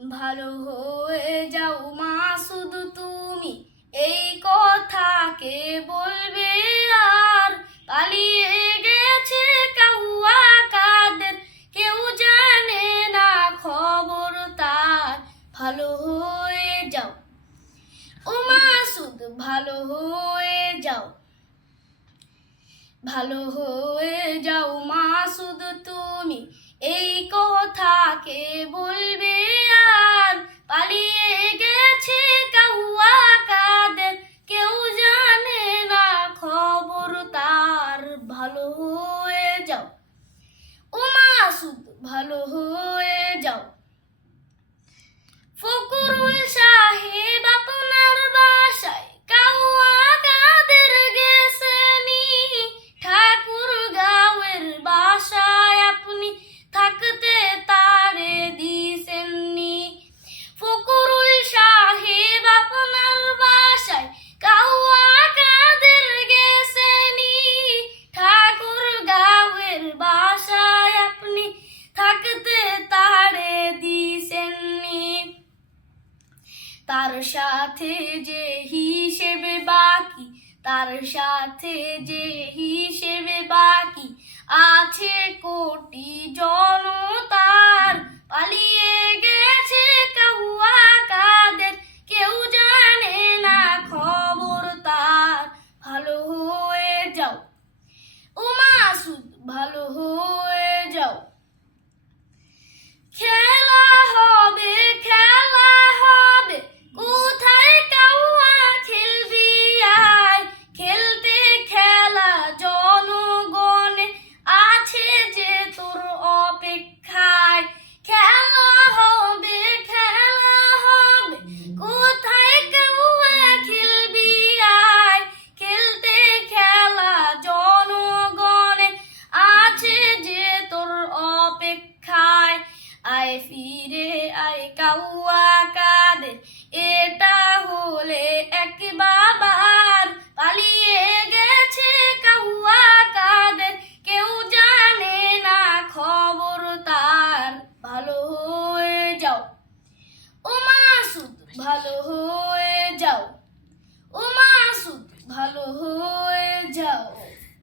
ভালো হয়ে যাও মাসুদ তুমি, এই কথা কে বলবে আর? পালিয়ে গেছে কাউয়া কাদের, কেউ জানে না খবর তার। ভালো হয়ে যাও ও মাসুদ, ভালো হয়ে যাও, ভালো হয়ে যাও মাসুদ তুমি, এই কথা কে বলবে আর? পালিয়ে গেছে কাউয়া কাদের, কেউ জানে না খবর তার। ভালো হয়ে যাও ও মাসুদ, ভালো হয়ে যাও। ফকরুল সাহেব আপনার বাসায় কাউয়া কাদের গেছেনি, ঠাকুর গাঁওয়ের বাসায় আপনি থাকতে তারে দিছেননি। ফকরুল সাহেব আপনার বাসায় কাউয়া কাদের গেছেনি, ঠাকুর গাঁওয়ের বাসায় আপনি থাকতে তারে দিছেননি। তার সাথে যে হিসেবে বাকি, তার সাথে যে হিসেবে বাকি আছে কোটি জনতার। পালিয়ে গেছে কাউয়া কাদের, কেউ জানে না খবর তার। ভালো হয়ে যাও ও মাসুদ, ভালো হয়ে যাও। খেলা হবে, খেলা হবে, কোথায় কাউয়া খেলবি আয়? খেলতে খেলা জনগণে আছে যে তোর অপেক্ষায়। খেলা হবে, খেলা হবে, কোথায় কাউয়া খেলবি আয়? খেলতে খেলা জনগণে আছে যে তোর অপেক্ষায়। আয় ফিরে আয় কাউয়া কাদের, এটা হলে একবার। পালিয়ে গেছে কাউয়া কাদের, কেউ জানে না খবর তার। ভালো হয়ে যাও ও মাসুদ, ভালো হয়ে যাও ও মাসুদ, ভালো হয়ে যাও।